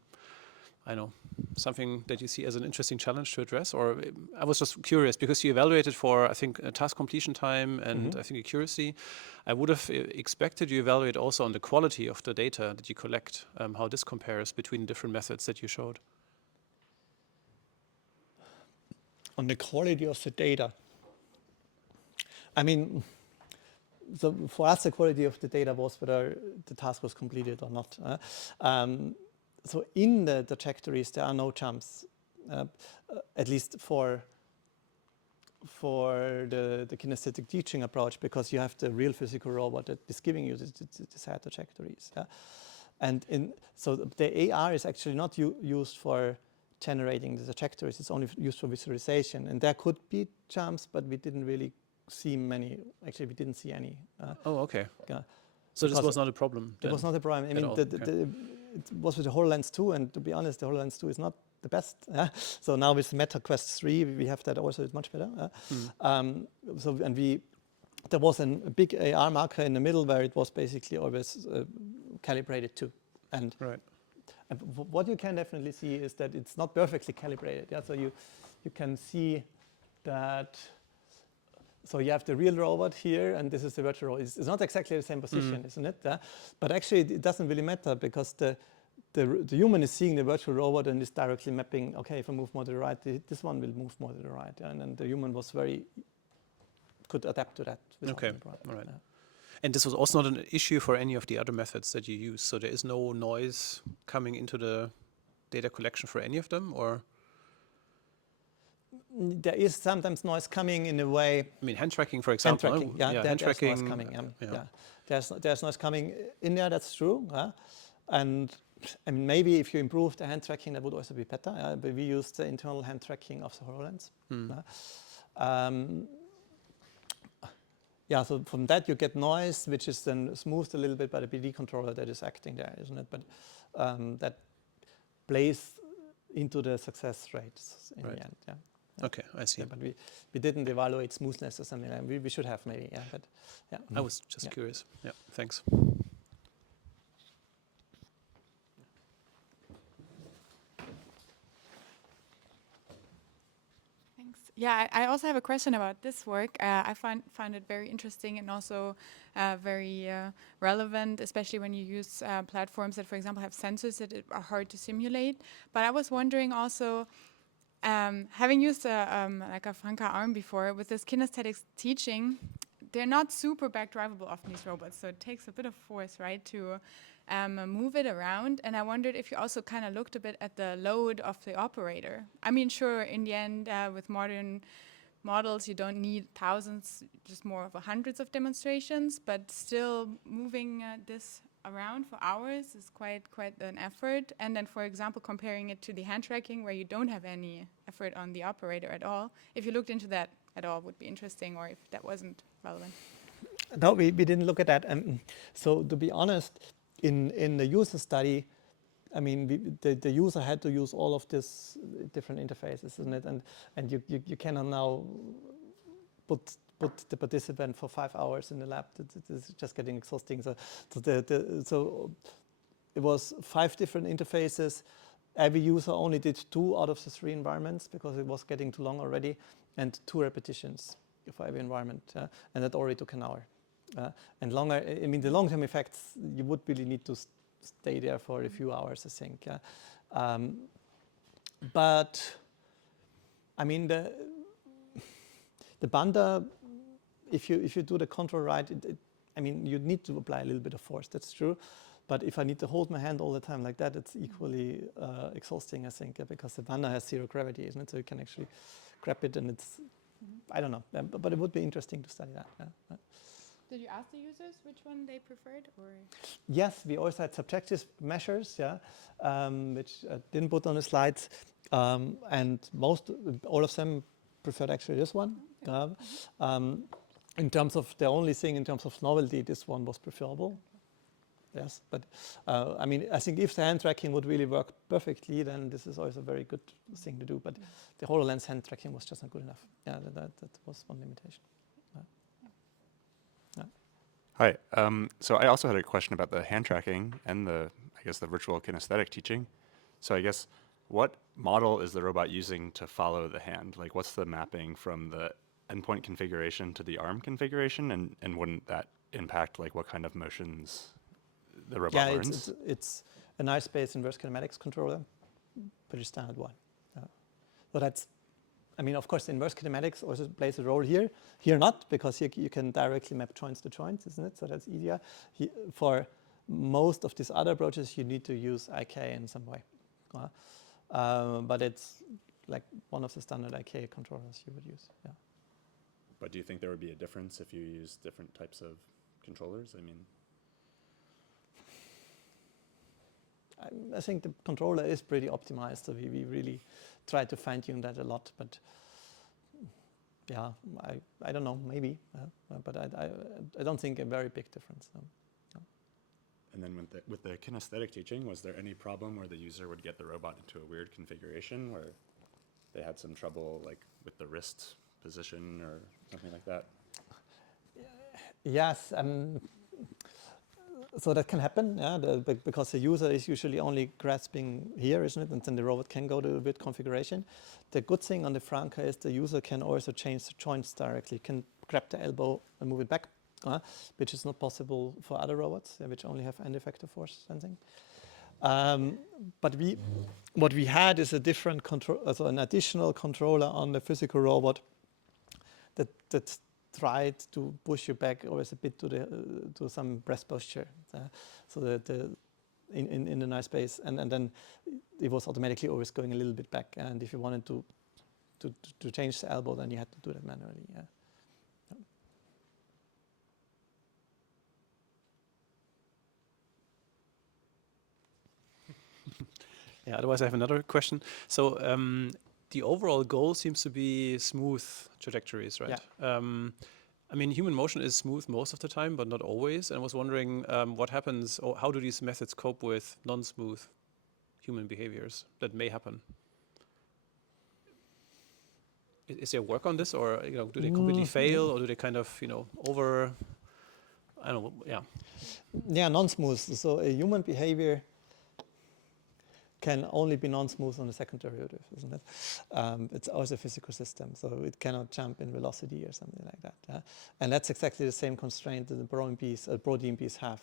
I don't know, something that you see as an interesting challenge to address? Or I was just curious because you evaluated for, I think, task completion time and I think accuracy. I would have expected you evaluate also on the quality of the data that you collect, how this compares between different methods that you showed. On the quality of the data. I mean, so for us, the quality of the data was whether the task was completed or not. So in the trajectories, there are no jumps, at least for the kinesthetic teaching approach, because you have the real physical robot that is giving you the desired trajectories. And so the AR is actually not used for generating the trajectories. It's only used for visualization. And there could be jumps, but we didn't really see many. Actually, we didn't see any. Oh, okay. So this was not a problem? It was not a problem. I mean, it was with the HoloLens 2, and to be honest, the HoloLens 2 is not the best. So now with MetaQuest 3, we have that also. It's much better. There was a big AR marker in the middle where it was basically always calibrated to. And what you can definitely see is that it's not perfectly calibrated. Yeah? So you can see that. So you have the real robot here, and this is the virtual robot. It's not exactly the same position, isn't it? But actually, it doesn't really matter, because the human is seeing the virtual robot and is directly mapping, okay, if I move more to the right, this one will move more to the right. And then the human could adapt to that. Okay, all right. And this was also not an issue for any of the other methods that you use? So there is no noise coming into the data collection for any of them, or? There is sometimes noise coming in a way. I mean, hand tracking, for example. Hand tracking, hand tracking. There's noise coming. There's noise coming in there. That's true. And I mean, maybe if you improve the hand tracking, that would also be better. But we use the internal hand tracking of the HoloLens. So from that you get noise, which is then smoothed a little bit by the BD controller that is acting there, isn't it? But that plays into the success rates in the end. Yeah. Okay, I see. But we didn't evaluate smoothness or something like that. We should have maybe, but I was just curious. Yeah, thanks. Thanks. Yeah, I also have a question about this work. I find it very interesting and also very relevant, especially when you use platforms that, for example, have sensors that are hard to simulate. But I was wondering also, having used like a Franka arm before, with this kinesthetics teaching, they're not super backdrivable often, these robots, so it takes a bit of force, right, to move it around. And I wondered if you also kind of looked a bit at the load of the operator. I mean, sure, in the end, with modern models, you don't need thousands, just more of hundreds of demonstrations, but still moving this around for hours is quite an effort. And then, for example, comparing it to the hand tracking, where you don't have any effort on the operator at all. If you looked into that at all, would be interesting, or if that wasn't relevant. No, we didn't look at that. So to be honest, in the user study, I mean, the user had to use all of these different interfaces, isn't it? And you cannot now put the participant for 5 hours in the lab. It's just getting exhausting. So it was 5 different interfaces. Every user only did 2 out of the 3 environments because it was getting too long already, and 2 repetitions for every environment, and that already took an hour. And longer, I mean, the long-term effects, you would really need to stay there for a few hours, I think. But I mean, the banda, if you do the control right, I mean, you need to apply a little bit of force. That's true. But if I need to hold my hand all the time like that, it's equally exhausting, I think, because the banda has 0 gravity, isn't it? So you can actually grab it, and it's, I don't know, but it would be interesting to study that. Yeah. Did you ask the users which one they preferred, or? Yes, we also had subjective measures, which I didn't put on the slides, and all of them preferred actually this one. In terms of the only thing, in terms of novelty, this one was preferable. Yes, but I mean, I think if the hand tracking would really work perfectly, then this is also a very good thing to do. But the HoloLens hand tracking was just not good enough. Yeah, that was one limitation. Hi. So I also had a question about the hand tracking and I guess the virtual kinesthetic teaching. So I guess what model is the robot using to follow the hand? Like, what's the mapping from the endpoint configuration to the arm configuration, and wouldn't that impact like what kind of motions the robot learns? Yeah, it's a nice space inverse kinematics controller, pretty standard one. So that's, I mean, of course, inverse kinematics also plays a role here. Here not, because here you can directly map joints to joints, isn't it? So that's easier. For most of these other approaches, you need to use IK in some way. But it's like one of the standard IK controllers you would use. Yeah. But do you think there would be a difference if you use different types of controllers? I mean, I think the controller is pretty optimized, so we really try to fine-tune that a lot. But yeah, I don't know, maybe, but I don't think a very big difference. No. And then with the kinesthetic teaching, was there any problem where the user would get the robot into a weird configuration where they had some trouble like with the wrist position or something like that? Yes. So that can happen, because the user is usually only grasping here, isn't it? And then the robot can go to a weird configuration. The good thing on the Franca is the user can also change the joints directly, can grab the elbow and move it back, which is not possible for other robots, which only have end effector force sensing. But what we had is a different control, also an additional controller on the physical robot that tried to push you back always a bit to some breast posture, so that in a nice space, and then it was automatically always going a little bit back. And if you wanted to change the elbow, then you had to do that manually. Yeah. Yeah, otherwise I have another question. So the overall goal seems to be smooth trajectories, right? Yeah. I mean, human motion is smooth most of the time, but not always. And I was wondering what happens, or how do these methods cope with non-smooth human behaviors that may happen? Is there work on this, or do they completely fail, or do they kind of over? I don't know. Yeah. Yeah, non-smooth. So a human behavior can only be non-smooth on the second derivative, isn't it? It's also a physical system, so it cannot jump in velocity or something like that. And that's exactly the same constraint that the ProDMPs have.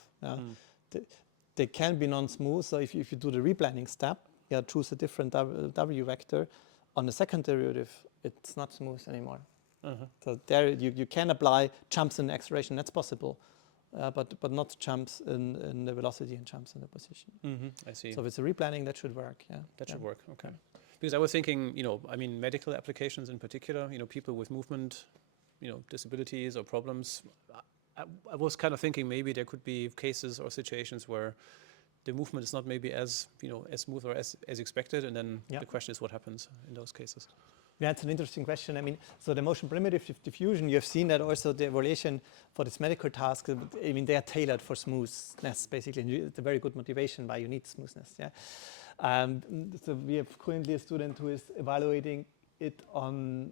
They can be non-smooth, so if you do the replanning step, you choose a different W vector. On the second derivative, it's not smooth anymore. So there you can apply jumps in acceleration, that's possible. But not jumps in the velocity and jumps in the position. I see. So if it's a replanning, that should work. Yeah, that should work. Okay. Because I was thinking, I mean, medical applications in particular, people with movement, disabilities or problems. I was kind of thinking maybe there could be cases or situations where the movement is not maybe as, as smooth or as expected, and then the question is what happens in those cases. Yeah, it's an interesting question. I mean, so the motion primitive diffusion, you have seen that also the evaluation for this medical task, I mean, they are tailored for smoothness, basically. And it's a very good motivation why you need smoothness, yeah. So we have currently a student who is evaluating it on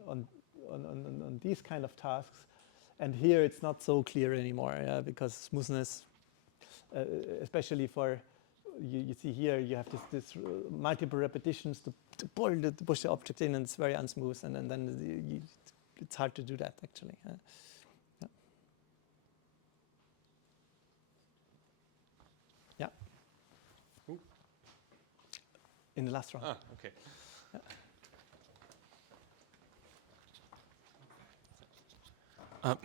these kind of tasks. And here it's not so clear anymore, yeah, because smoothness, especially for, you see here, you have this multiple repetitions to push the object in, and it's very unsmooth, and then it's hard to do that, actually. Yeah. Yeah. Ooh. In the last round. Ah, okay. Yeah.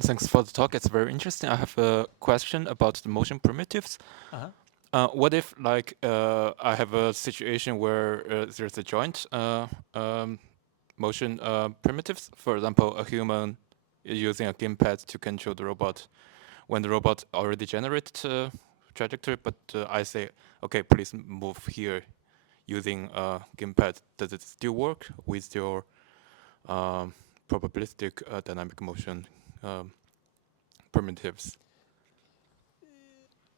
Thanks for the talk. It's very interesting. I have a question about the motion primitives. What if, like, I have a situation where there's a joint motion primitives? For example, a human using a gamepad to control the robot. When the robot already generated a trajectory, but I say, okay, please move here using a gamepad. Does it still work with your probabilistic dynamic motion primitives?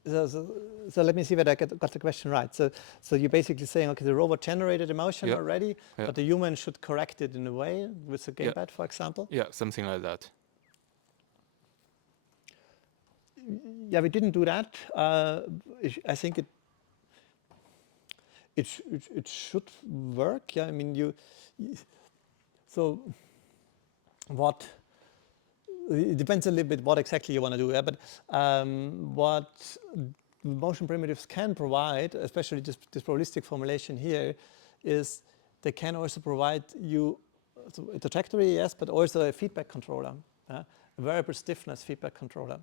So let me see whether I got the question right. So you're basically saying, okay, the robot generated a motion already, but the human should correct it in a way with a gamepad, for example? Yeah, something like that. Yeah, we didn't do that. I think it should work. Yeah, I mean, so what? It depends a little bit what exactly you want to do. Yeah, but what motion primitives can provide, especially this probabilistic formulation here, is they can also provide you a trajectory, yes, but also a feedback controller. A variable stiffness feedback controller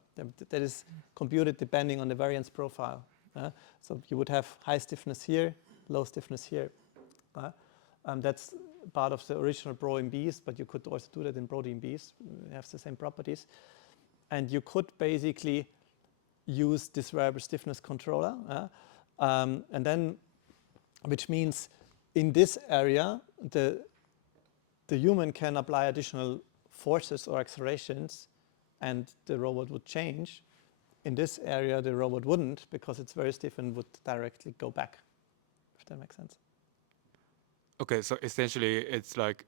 that is computed depending on the variance profile. So you would have high stiffness here, low stiffness here. That's part of the original ProDMPs, but you could also do that in ProDMPs. It has the same properties. And you could basically use this variable stiffness controller. And then, which means in this area, the human can apply additional forces or accelerations, and the robot would change. In this area, the robot wouldn't, because it's very stiff and would directly go back, if that makes sense. Okay, so essentially it's like,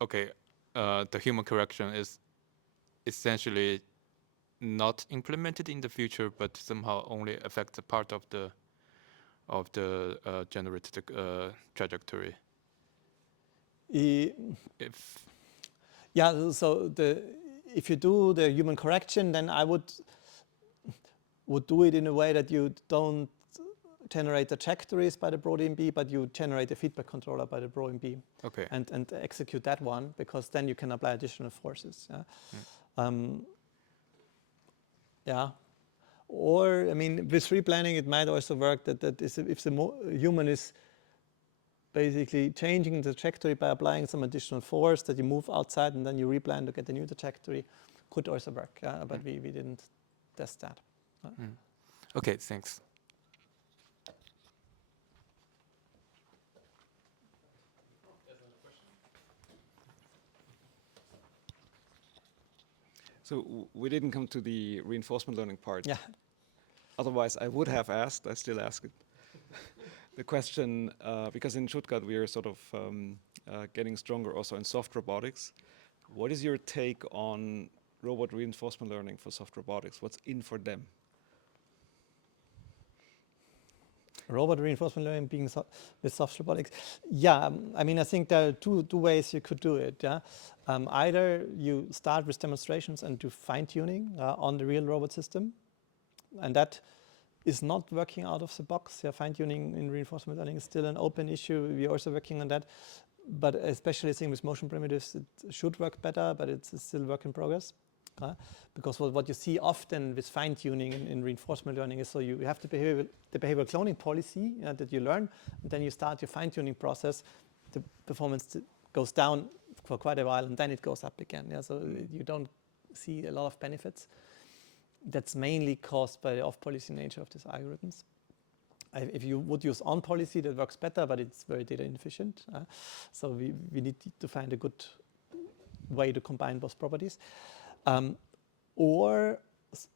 okay, the human correction is essentially not implemented in the future, but somehow only affects a part of the generated trajectory. Yeah, so if you do the human correction, then I would do it in a way that you don't generate the trajectories by the ProDMP, but you generate a feedback controller by the ProDMP. Okay. And execute that one, because then you can apply additional forces. Yeah. Or, I mean, with replanning, it might also work that if the human is basically changing the trajectory by applying some additional force, that you move outside and then you replan to get a new trajectory, could also work. But we didn't test that. Okay, thanks. So we didn't come to the reinforcement learning part. Yeah. Otherwise, I would have asked. I still ask it. The question, because in Stuttgart we are sort of getting stronger also in soft robotics. What is your take on robot reinforcement learning for soft robotics? What's in for them? Robot reinforcement learning being with soft robotics. Yeah, I mean, I think there are two ways you could do it. Yeah, either you start with demonstrations and do fine-tuning on the real robot system, and that is not working out of the box. Yeah, fine-tuning in reinforcement learning is still an open issue. We're also working on that, but especially I think with motion primitives, it should work better, but it's still work in progress. Because what you see often with fine-tuning in reinforcement learning is, so you have the behavioral cloning policy that you learn, and then you start your fine-tuning process, the performance goes down for quite a while and then it goes up again. Yeah, so you don't see a lot of benefits. That's mainly caused by the off-policy nature of these algorithms. If you would use on-policy, that works better, but it's very data inefficient. So we need to find a good way to combine both properties. Or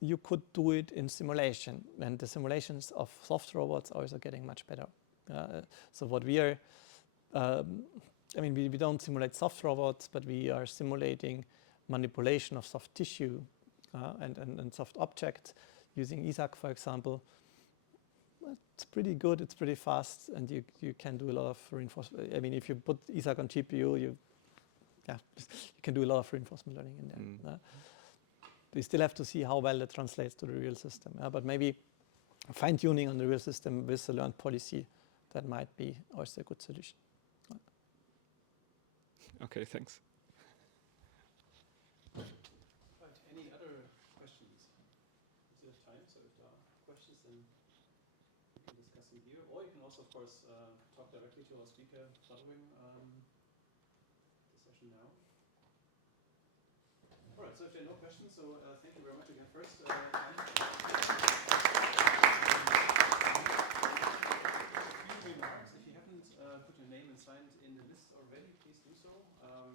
you could do it in simulation, and the simulations of soft robots are also getting much better. So what we are, we don't simulate soft robots, but we are simulating manipulation of soft tissue and soft objects using ISAC, for example. It's pretty good, it's pretty fast, and you can do a lot of reinforcement. If you put ISAC on GPU, you can do a lot of reinforcement learning in there. We still have to see how well that translates to the real system. But maybe fine-tuning on the real system with the learned policy, that might be also a good solution. Okay, thanks. Right. Any other questions? We still have time, so if there are questions, then we can discuss them here. Or you can also, of course, talk directly to our speaker following the session now. All right, so if there are no questions, so thank you very much again first. Remarks. If you haven't put your name and signed in the list already, please do so,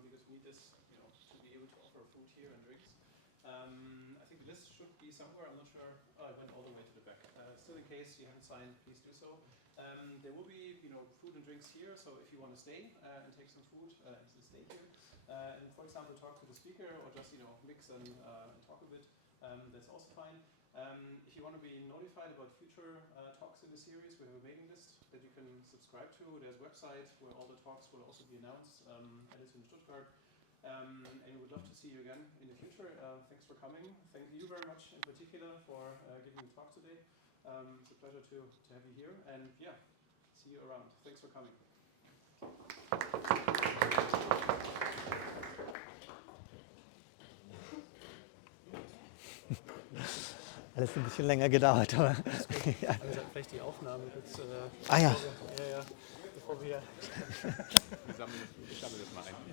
because we need this, to be able to offer food here and drinks. I think the list should be somewhere. I'm not sure. Oh, it went all the way to the back. Still, in case you haven't signed, please do so. There will be, food and drinks here. So if you want to stay and take some food, please stay here. And for example, talk to the speaker, or just mix and talk a bit. That's also fine. If you want to be notified about future talks in the series, we have a mailing list that you can subscribe to. There's a website where all the talks will also be announced. ELLIS in Stuttgart. And we would love to see you again in the future. Thanks for coming. Thank you very much in particular for giving the talk today. It's a pleasure to have you here. And yeah, see you around. Thanks for coming. Alles ein bisschen länger gedauert, aber ja. Vielleicht die Aufnahme jetzt, ja. Bevor wir sammeln das mal ein.